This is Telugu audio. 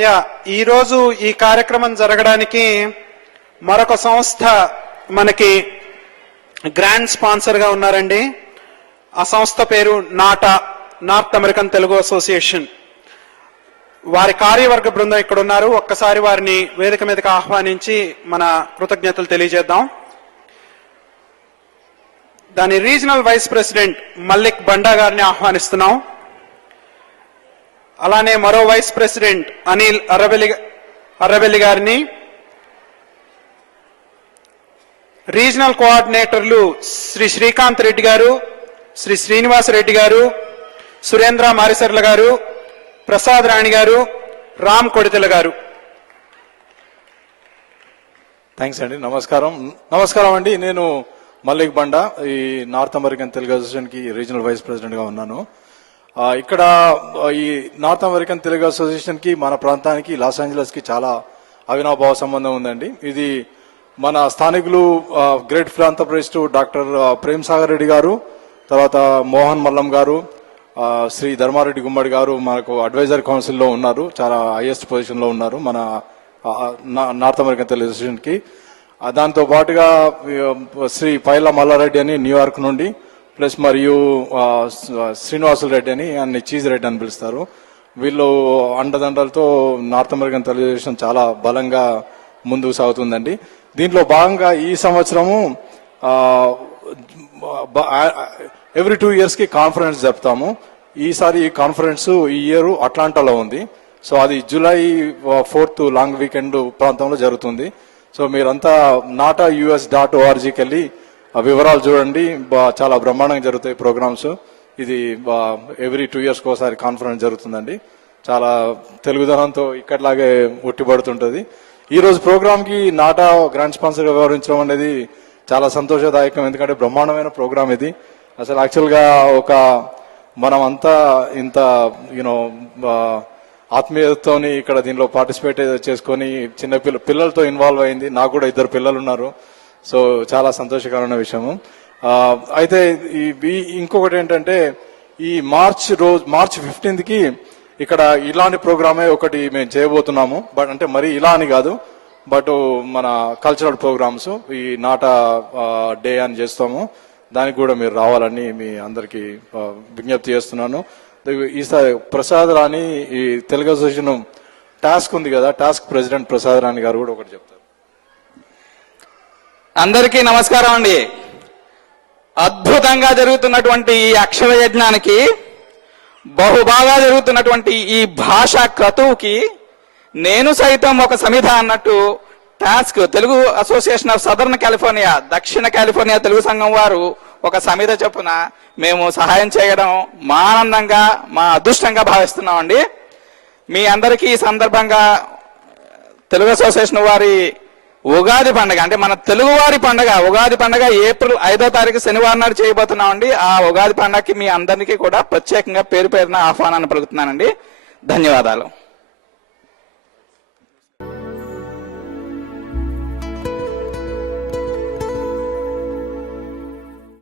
అయ్యా, ఈరోజు ఈ కార్యక్రమం జరగడానికి మరొక సంస్థ మనకి గ్రాండ్ స్పాన్సర్ గా ఉన్నారండి. ఆ సంస్థ పేరు నాటా, నార్త్ అమెరికన్ తెలుగు అసోసియేషన్. వారి కార్యవర్గ బృందం ఇక్కడ ఉన్నారు. ఒక్కసారి వారిని వేదిక మీదకి ఆహ్వానించి మన కృతజ్ఞతలు తెలియజేద్దాం. దాని రీజనల్ వైస్ ప్రెసిడెంట్ మల్లిక్ బండా గారిని ఆహ్వానిస్తున్నాం. అలానే మరో వైస్ ప్రెసిడెంట్ అనిల్ అర్రబెల్లి గారిని, రీజనల్ కోఆర్డినేటర్లు శ్రీ శ్రీకాంత్ రెడ్డి గారు, శ్రీ శ్రీనివాస్ రెడ్డి గారు, సురేంద్ర మారిసర్ల గారు, ప్రసాద్ రాణి గారు, రామ్ కొడితెల గారు. థ్యాంక్స్ అండి. నమస్కారం అండి. నేను మల్లిక్ బండా, ఈ నార్త్ అమెరికన్ తెలుగు అసోసియేషన్ కి రీజనల్ వైస్ ప్రెసిడెంట్ గా ఉన్నాను. ఇక్కడ ఈ నార్త్ అమెరికన్ తెలుగు అసోసియేషన్ కి మన ప్రాంతానికి లాస్ ఏంజలస్ కి చాలా అవినాభావ సంబంధం ఉందండి. ఇది మన స్థానికులు great philanthropist doctor Prem Sagar Reddy గారు, తర్వాత మోహన్ మల్లం గారు, శ్రీ ధర్మారెడ్డి గుమ్మడి గారు మనకు అడ్వైజర్ కౌన్సిల్లో ఉన్నారు. చాలా హైయెస్ట్ పొజిషన్ లో ఉన్నారు మన నార్త్ అమెరికన్ తెలుగు అసోసియేషన్ కి. దాంతో పాటుగా శ్రీ పైల మల్లారెడ్డి అని న్యూయార్క్ నుండి, ప్లస్ మరియు శ్రీనివాసులు రెడ్డి అని, అన్ని చీజ్ రెడ్డి అని పిలుస్తారు. వీళ్ళు అండదండలతో నార్త్ అమెరికన్ తెలుగు అసోసియేషన్ చాలా బలంగా ముందుకు సాగుతుందండి. దీంట్లో భాగంగా ఈ సంవత్సరము ఎవ్రీ 2 years కి కాన్ఫరెన్స్ జరుపుతాము. ఈసారి ఈ కాన్ఫరెన్స్ ఈ ఇయర్ అట్లాంటాలో ఉంది. సో అది జూలై 4th లాంగ్ వీకెండ్ ప్రాంతంలో జరుగుతుంది. సో మీరంతా nata.us.orgకి వెళ్ళి వివరాలు చూడండి. చాలా బ్రహ్మాండంగా జరుగుతాయి ప్రోగ్రామ్స్. ఇది ఎవ్రీ 2 years ఒకసారి కాన్ఫరెన్స్ జరుగుతుందండి. చాలా తెలుగుదనంతో ఇక్కడలాగే ఉట్టిపడుతుంటది. ఈ రోజు ప్రోగ్రామ్ కి నాటా గ్రాండ్ స్పాన్సర్ గా వ్యవహరించడం అనేది చాలా సంతోషదాయకం. ఎందుకంటే బ్రహ్మాండమైన ప్రోగ్రామ్ ఇది. అసలు యాక్చువల్ గా మనం అంతా ఇంత ఆత్మీయతతోని ఇక్కడ దీనిలో పార్టిసిపేట్ చేసుకొని చిన్న పిల్లలతో ఇన్వాల్వ్ అయింది. నాకు కూడా 2 పిల్లలు ఉన్నారు. సో చాలా సంతోషకరమైన విషయము. అయితే ఇంకొకటి ఏంటంటే, ఈ మార్చ్ 15th కి ఇక్కడ ఇలాంటి ప్రోగ్రామే ఒకటి మేము చేయబోతున్నాము. బట్ అంటే మరి ఇలా అని కాదు, బట్ మన కల్చరల్ ప్రోగ్రామ్స్ ఈ నాటా డే అని చేస్తాము. దానికి కూడా మీరు రావాలని మీ అందరికి విజ్ఞప్తి చేస్తున్నాను. ఈసారి ప్రసాద్ రాణి, ఈ తెలుగు అసోసియేషన్ టాస్క్ ఉంది కదా, టాస్క్ ప్రెసిడెంట్ ప్రసాద్ రాణి గారు కూడా ఒకటి చెప్తారు. అందరికీ నమస్కారం అండి. అద్భుతంగా జరుగుతున్నటువంటి ఈ అక్షర యజ్ఞానికి, బహుబాగా జరుగుతున్నటువంటి ఈ భాషా క్రతువుకి నేను సైతం ఒక సమిధ అన్నట్టు task Telugu association of southern California, దక్షిణ కాలిఫోర్నియా తెలుగు సంఘం వారు ఒక సమిధ చొప్పున మేము సహాయం చేయడం మా ఆనందంగా, మా అదృష్టంగా భావిస్తున్నామండి. మీ అందరికీ ఈ సందర్భంగా తెలుగు అసోసియేషన్ వారి ఉగాది పండుగ, అంటే మన తెలుగు వారి పండుగ ఉగాది పండుగ ఏప్రిల్ 5వ తారీఖు శనివారం నాడు చేయబోతున్నామండి. ఆ ఉగాది పండుగకి మీ అందరికీ కూడా ప్రత్యేకంగా పేరు పేరున ఆహ్వానాన్ని పలుకుతున్నానండి. ధన్యవాదాలు.